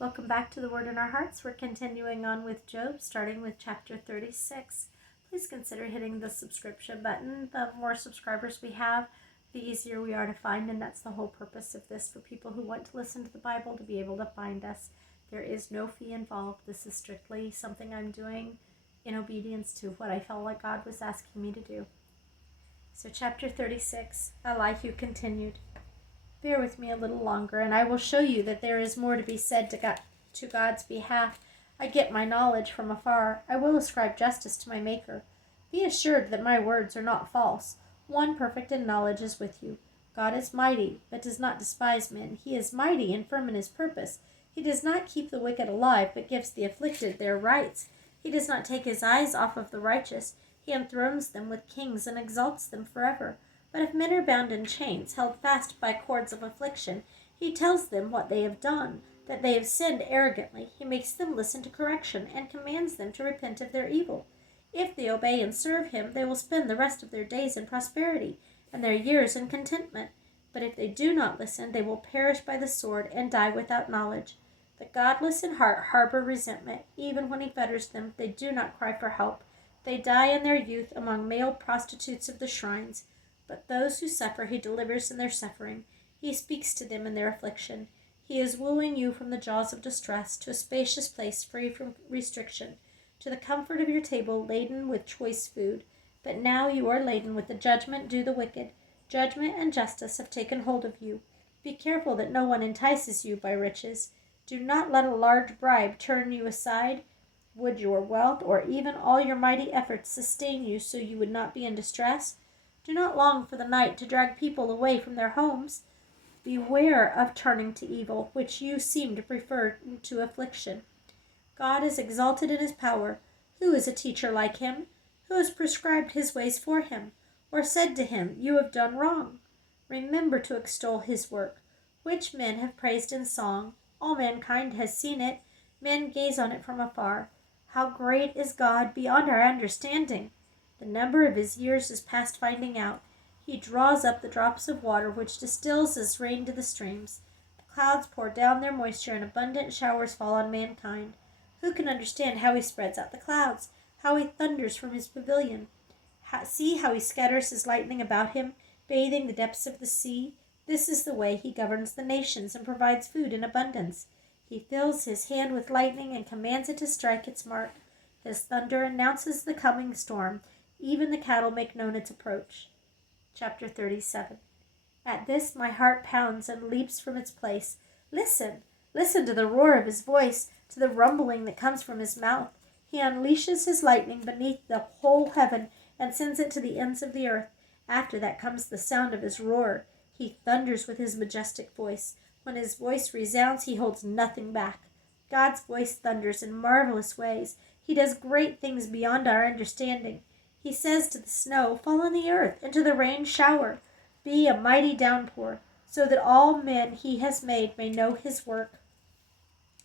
Welcome back to the Word in Our Hearts. We're continuing on with Job, starting with chapter 36. Please consider hitting the subscription button. The more subscribers we have, the easier we are to find, and that's the whole purpose of this, for people who want to listen to the Bible to be able to find us. There is no fee involved. This is strictly something I'm doing in obedience to what I felt like God was asking me to do. So chapter 36, Elihu continued. Bear with me a little longer, and I will show you that there is more to be said to God's behalf. I get my knowledge from afar. I will ascribe justice to my Maker. Be assured that my words are not false. One perfect in knowledge is with you. God is mighty, but does not despise men. He is mighty and firm in his purpose. He does not keep the wicked alive, but gives the afflicted their rights. He does not take his eyes off of the righteous. He enthrones them with kings and exalts them forever. But if men are bound in chains, held fast by cords of affliction, he tells them what they have done, that they have sinned arrogantly. He makes them listen to correction, and commands them to repent of their evil. If they obey and serve him, they will spend the rest of their days in prosperity, and their years in contentment. But if they do not listen, they will perish by the sword, and die without knowledge. The godless in heart harbor resentment. Even when he fetters them, they do not cry for help. They die in their youth among male prostitutes of the shrines. But those who suffer he delivers in their suffering. He speaks to them in their affliction. He is wooing you from the jaws of distress to a spacious place free from restriction, to the comfort of your table laden with choice food. But now you are laden with the judgment due the wicked. Judgment and justice have taken hold of you. Be careful that no one entices you by riches. Do not let a large bribe turn you aside. Would your wealth or even all your mighty efforts sustain you so you would not be in distress? Do not long for the night to drag people away from their homes. Beware of turning to evil, which you seem to prefer to affliction. God is exalted in his power. Who is a teacher like him? Who has prescribed his ways for him, or said to him, "You have done wrong"? Remember to extol his work, which men have praised in song. All mankind has seen it. Men gaze on it from afar. How great is God beyond our understanding! The number of his years is past finding out. He draws up the drops of water which distills as rain to the streams. The clouds pour down their moisture and abundant showers fall on mankind. Who can understand how he spreads out the clouds, how he thunders from his pavilion? See how he scatters his lightning about him, bathing the depths of the sea. This is the way he governs the nations and provides food in abundance. He fills his hand with lightning and commands it to strike its mark. His thunder announces the coming storm. Even the cattle make known its approach. Chapter 37. At this my heart pounds and leaps from its place. Listen! Listen to the roar of his voice, to the rumbling that comes from his mouth. He unleashes his lightning beneath the whole heaven and sends it to the ends of the earth. After that comes the sound of his roar. He thunders with his majestic voice. When his voice resounds, he holds nothing back. God's voice thunders in marvelous ways. He does great things beyond our understanding. He says to the snow, "Fall on the earth," and to the rain, "Shower." Be a mighty downpour, so that all men he has made may know his work.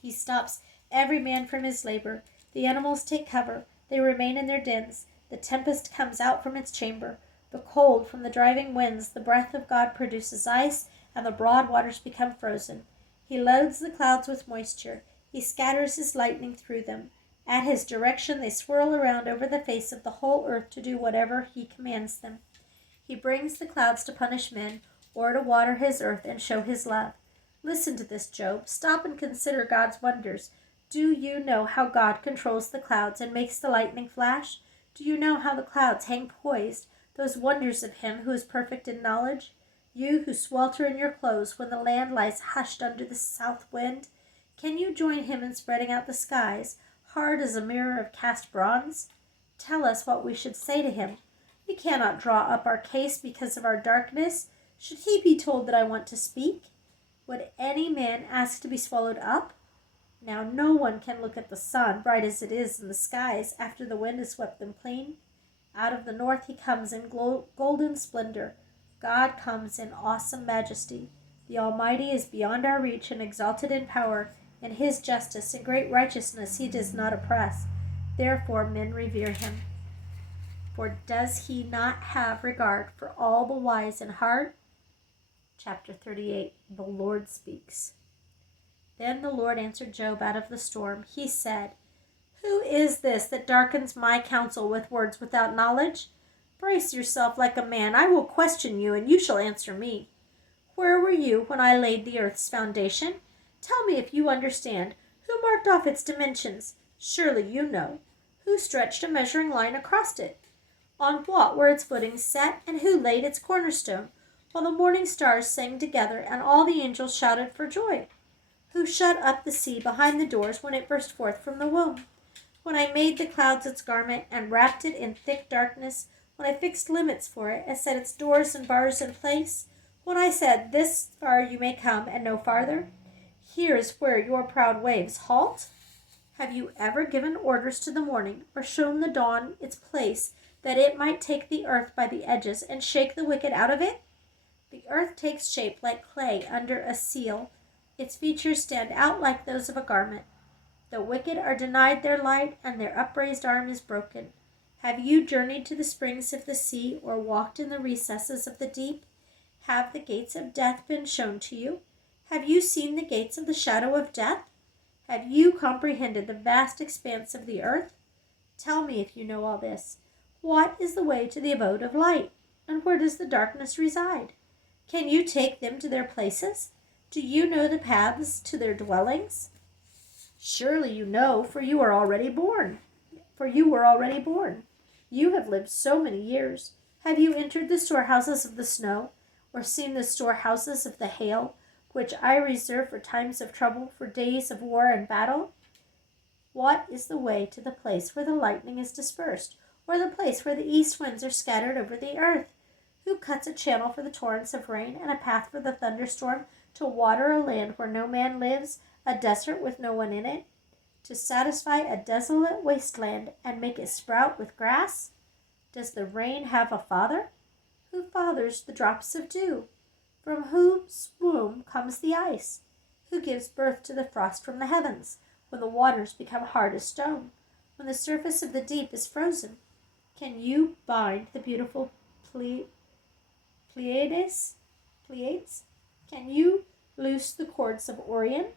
He stops every man from his labor. The animals take cover. They remain in their dens. The tempest comes out from its chamber. The cold from the driving winds, the breath of God produces ice, and the broad waters become frozen. He loads the clouds with moisture. He scatters his lightning through them. At his direction they swirl around over the face of the whole earth to do whatever he commands them. He brings the clouds to punish men, or to water his earth and show his love. Listen to this, Job. Stop and consider God's wonders. Do you know how God controls the clouds and makes the lightning flash? Do you know how the clouds hang poised, those wonders of him who is perfect in knowledge? You who swelter in your clothes when the land lies hushed under the south wind, can you join him in spreading out the skies, hard as a mirror of cast bronze? Tell us what we should say to him. We cannot draw up our case because of our darkness. Should he be told that I want to speak? Would any man ask to be swallowed up? Now no one can look at the sun, bright as it is in the skies, after the wind has swept them clean. Out of the north he comes in golden splendor. God comes in awesome majesty. The Almighty is beyond our reach and exalted in power. In his justice and great righteousness he does not oppress. Therefore men revere him. For does he not have regard for all the wise in heart? Chapter 38. The Lord speaks. Then the Lord answered Job out of the storm. He said, "Who is this that darkens my counsel with words without knowledge? Brace yourself like a man. I will question you, and you shall answer me. Where were you when I laid the earth's foundation? Tell me if you understand. Who marked off its dimensions? Surely you know. Who stretched a measuring line across it? On what were its footings set, and who laid its cornerstone? While the morning stars sang together, and all the angels shouted for joy. Who shut up the sea behind the doors when it burst forth from the womb? When I made the clouds its garment, and wrapped it in thick darkness, when I fixed limits for it, and set its doors and bars in place, when I said, this far you may come, and no farther, here is where your proud waves halt? Have you ever given orders to the morning, or shown the dawn its place, that it might take the earth by the edges, and shake the wicked out of it? The earth takes shape like clay under a seal. Its features stand out like those of a garment. The wicked are denied their light, and their upraised arm is broken. Have you journeyed to the springs of the sea, or walked in the recesses of the deep? Have the gates of death been shown to you? Have you seen the gates of the shadow of death? Have you comprehended the vast expanse of the earth? Tell me if you know all this. What is the way to the abode of light, and where does the darkness reside? Can you take them to their places? Do you know the paths to their dwellings? Surely you know, for you were already born. You have lived so many years. Have you entered the storehouses of the snow, or seen the storehouses of the hail, which I reserve for times of trouble, for days of war and battle? What is the way to the place where the lightning is dispersed, or the place where the east winds are scattered over the earth? Who cuts a channel for the torrents of rain, and a path for the thunderstorm, to water a land where no man lives, a desert with no one in it? To satisfy a desolate wasteland, and make it sprout with grass? Does the rain have a father? Who fathers the drops of dew? From whose womb comes the ice? Who gives birth to the frost from the heavens, when the waters become hard as stone, when the surface of the deep is frozen? Can you bind the beautiful Pleiades? Can you loose the cords of Orion?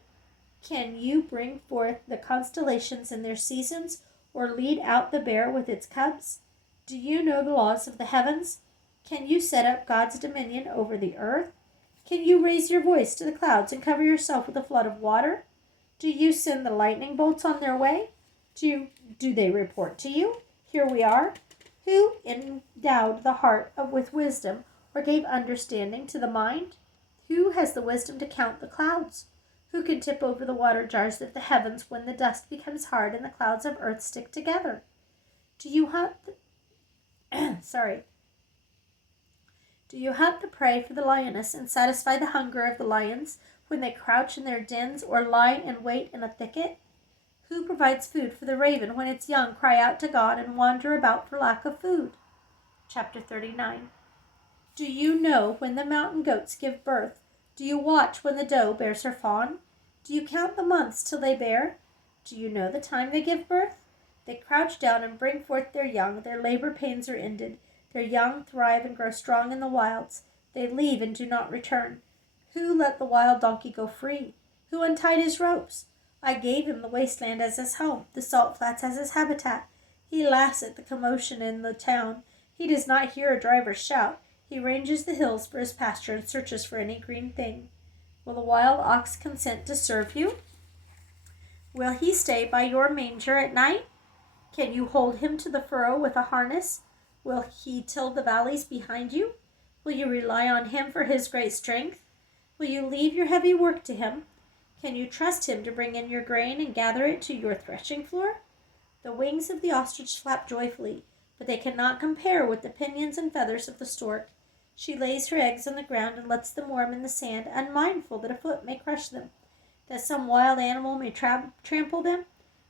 Can you bring forth the constellations in their seasons, or lead out the bear with its cubs? Do you know the laws of the heavens? Can you set up God's dominion over the earth? Can you raise your voice to the clouds and cover yourself with a flood of water? Do you send the lightning bolts on their way? Do they report to you? Here we are. Who endowed the heart with wisdom, or gave understanding to the mind? Who has the wisdom to count the clouds? Who can tip over the water jars of the heavens when the dust becomes hard and the clouds of earth stick together? Do you hunt the prey for the lioness and satisfy the hunger of the lions when they crouch in their dens or lie in wait in a thicket? Who provides food for the raven when its young cry out to God and wander about for lack of food? Chapter 39. Do you know when the mountain goats give birth? Do you watch when the doe bears her fawn? Do you count the months till they bear? Do you know the time they give birth? They crouch down and bring forth their young. Their labor pains are ended. Their young thrive and grow strong in the wilds. They leave and do not return. Who let the wild donkey go free? Who untied his ropes? I gave him the wasteland as his home, the salt flats as his habitat. He laughs at the commotion in the town. He does not hear a driver's shout. He ranges the hills for his pasture and searches for any green thing. Will the wild ox consent to serve you? Will he stay by your manger at night? Can you hold him to the furrow with a harness? Will he till the valleys behind you? Will you rely on him for his great strength? Will you leave your heavy work to him? Can you trust him to bring in your grain and gather it to your threshing floor? The wings of the ostrich flap joyfully, but they cannot compare with the pinions and feathers of the stork. She lays her eggs on the ground and lets them warm in the sand, unmindful that a foot may crush them, that some wild animal may trample them.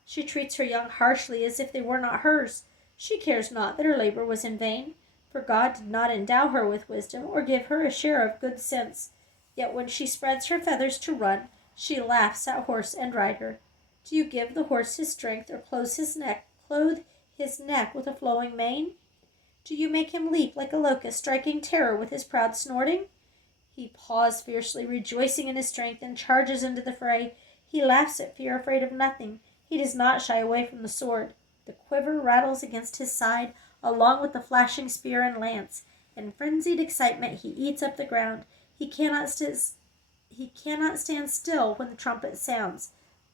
She treats her young harshly as if they were not hers. She cares not that her labor was in vain, for God did not endow her with wisdom or give her a share of good sense. Yet when she spreads her feathers to run, she laughs at horse and rider. Do you give the horse his strength, or clothe his neck with a flowing mane? Do you make him leap like a locust, striking terror with his proud snorting? He paws fiercely, rejoicing in his strength, and charges into the fray. He laughs at fear, afraid of nothing. He does not shy away from the sword. The quiver rattles against his side, along with the flashing spear and lance. In frenzied excitement he eats up the ground. He cannot stand still when the trumpet sounds.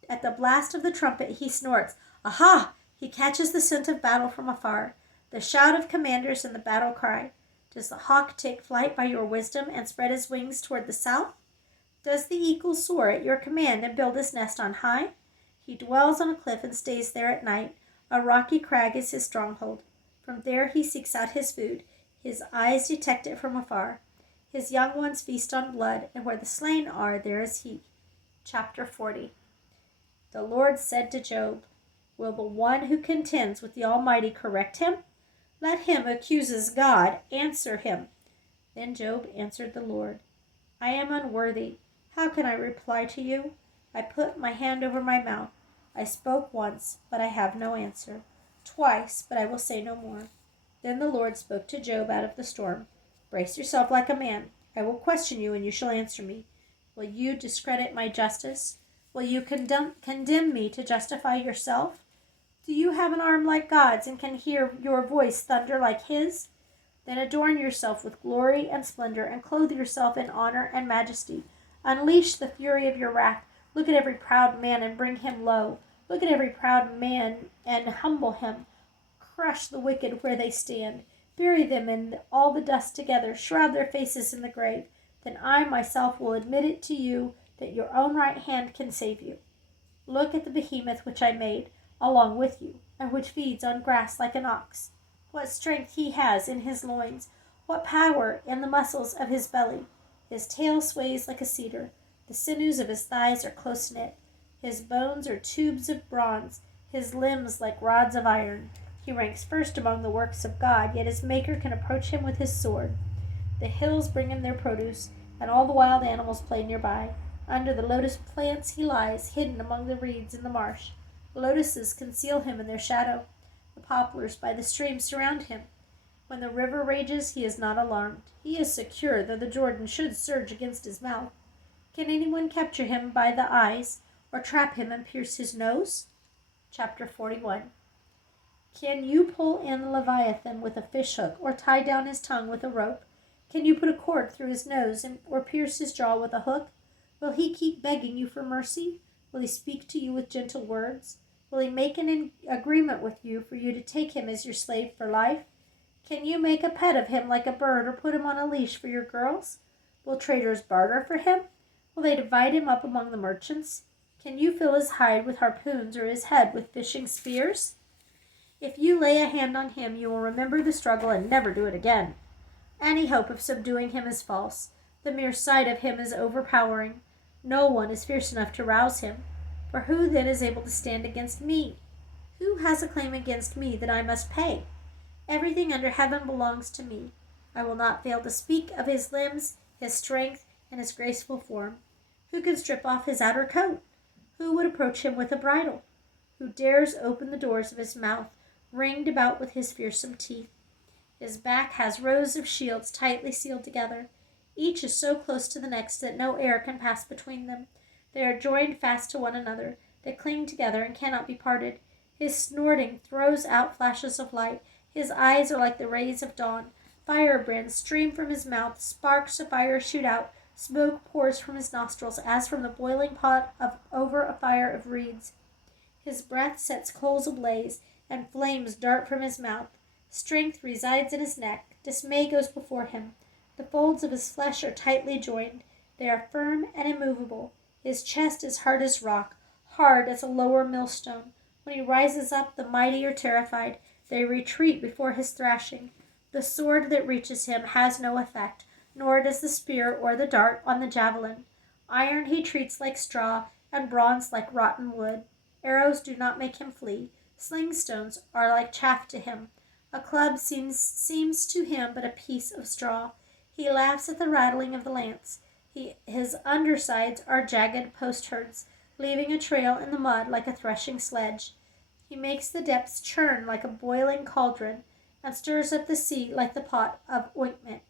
At the blast of the trumpet he snorts. Aha! He catches the scent of battle from afar, the shout of commanders and the battle cry. Does the hawk take flight by your wisdom and spread his wings toward the south? Does the eagle soar at your command and build his nest on high? He dwells on a cliff and stays there at night. A rocky crag is his stronghold. From there he seeks out his food. His eyes detect it from afar. His young ones feast on blood, and where the slain are, there is he. Chapter 40. The Lord said to Job, Will the one who contends with the Almighty correct him? Let him who accuses God answer him. Then Job answered the Lord, I am unworthy. How can I reply to you? I put my hand over my mouth. I spoke once, but I have no answer. Twice, but I will say no more. Then the Lord spoke to Job out of the storm. Brace yourself like a man. I will question you, and you shall answer me. Will you discredit my justice? Will you condemn me to justify yourself? Do you have an arm like God's and can hear your voice thunder like his? Then adorn yourself with glory and splendor and clothe yourself in honor and majesty. Unleash the fury of your wrath. Look at every proud man and bring him low. Look at every proud man and humble him. Crush the wicked where they stand. Bury them in all the dust together. Shroud their faces in the grave. Then I myself will admit it to you that your own right hand can save you. Look at the behemoth which I made along with you, and which feeds on grass like an ox. What strength he has in his loins, what power in the muscles of his belly. His tail sways like a cedar, the sinews of his thighs are close knit. His bones are tubes of bronze, his limbs like rods of iron. He ranks first among the works of God, yet his maker can approach him with his sword. The hills bring him their produce, and all the wild animals play nearby. Under the lotus plants he lies, hidden among the reeds in the marsh. Lotuses conceal him in their shadow. The poplars by the stream surround him. When the river rages, he is not alarmed. He is secure, though the Jordan should surge against his mouth. Can anyone capture him by the eyes, or trap him and pierce his nose? Chapter 41. Can you pull in the Leviathan with a fishhook, or tie down his tongue with a rope? Can you put a cord through his nose, or pierce his jaw with a hook? Will he keep begging you for mercy? Will he speak to you with gentle words? Will he make an agreement with you for you to take him as your slave for life? Can you make a pet of him like a bird, or put him on a leash for your girls? Will traders barter for him? Will they divide him up among the merchants? Can you fill his hide with harpoons, or his head with fishing spears? If you lay a hand on him, you will remember the struggle and never do it again. Any hope of subduing him is false. The mere sight of him is overpowering. No one is fierce enough to rouse him. For who then is able to stand against me? Who has a claim against me that I must pay? Everything under heaven belongs to me. I will not fail to speak of his limbs, his strength, and his graceful form. Who can strip off his outer coat? Who would approach him with a bridle? Who dares open the doors of his mouth, ringed about with his fearsome teeth? His back has rows of shields tightly sealed together. Each is so close to the next that no air can pass between them. They are joined fast to one another. They cling together and cannot be parted. His snorting throws out flashes of light. His eyes are like the rays of dawn. Firebrands stream from his mouth. Sparks of fire shoot out. Smoke pours from his nostrils as from the boiling pot over a fire of reeds. His breath sets coals ablaze, and flames dart from his mouth. Strength resides in his neck. Dismay goes before him. The folds of his flesh are tightly joined. They are firm and immovable. His chest is hard as rock, hard as a lower millstone. When he rises up, the mighty are terrified. They retreat before his thrashing. The sword that reaches him has no effect, nor does the spear or the dart on the javelin. Iron he treats like straw, and bronze like rotten wood. Arrows do not make him flee. Sling stones are like chaff to him. A club seems to him but a piece of straw. He laughs at the rattling of the lance. His undersides are jagged potsherds, leaving a trail in the mud like a threshing sledge. He makes the depths churn like a boiling cauldron, and stirs up the sea like a pot of ointment.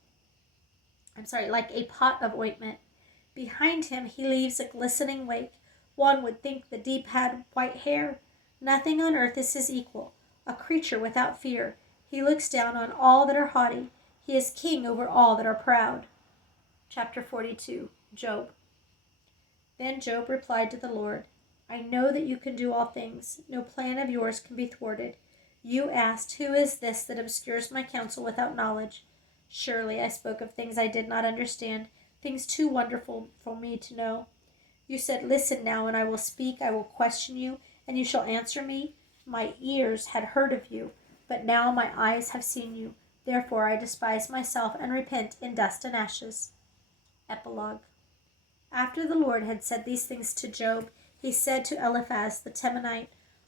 Behind him he leaves a glistening wake. One would think the deep had white hair. Nothing on earth is his equal, a creature without fear. He looks down on all that are haughty. He is king over all that are proud. Chapter 42. Job. Then Job replied to the Lord, I know that you can do all things. No plan of yours can be thwarted. You asked, who is this that obscures my counsel without knowledge? Surely I spoke of things I did not understand, things too wonderful for me to know. You said, listen now, and I will speak. I will question you, and you shall answer me. My ears had heard of you, but now my eyes have seen you. Therefore I despise myself and repent in dust and ashes. Epilogue. After the Lord had said these things to Job, he said to Eliphaz the Temanite,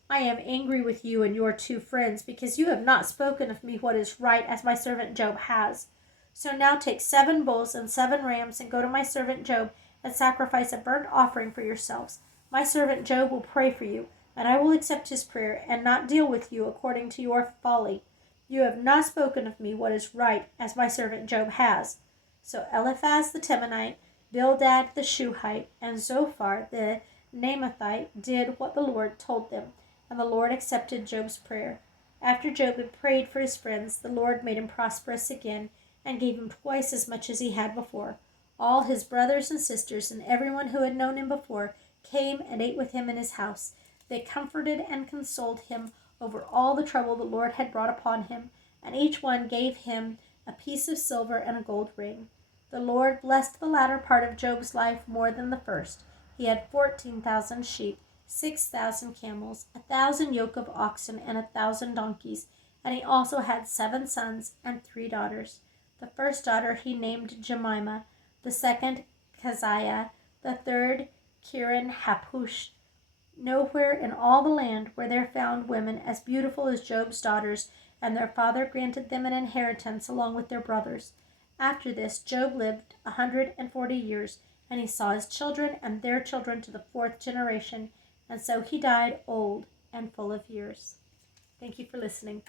I am angry with you and your 2 friends, because you have not spoken of me what is right, as my servant Job has. So now take 7 bulls and 7 rams, and go to my servant Job, and sacrifice a burnt offering for yourselves. My servant Job will pray for you, and I will accept his prayer, and not deal with you according to your folly. You have not spoken of me what is right, as my servant Job has. So Eliphaz the Temanite, Bildad the Shuhite, and Zophar the Naamathite did what the Lord told them, and the Lord accepted Job's prayer. After Job had prayed for his friends, the Lord made him prosperous again, and gave him twice as much as he had before. All his brothers and sisters and everyone who had known him before came and ate with him in his house. They comforted and consoled him over all the trouble the Lord had brought upon him, and each one gave him a piece of silver and a gold ring. The Lord blessed the latter part of Job's life more than the first. He had 14,000 sheep, 6,000 camels, 1,000 yoke of oxen, and 1,000 donkeys, and he also had 7 sons and 3 daughters. The first daughter he named Jemimah, the second Keziah, the third Kiran Hapush. Nowhere in all the land were there found women as beautiful as Job's daughters, and their father granted them an inheritance along with their brothers. After this, Job lived 140 years, and he saw his children and their children to the 4th generation, and so he died old and full of years. Thank you for listening.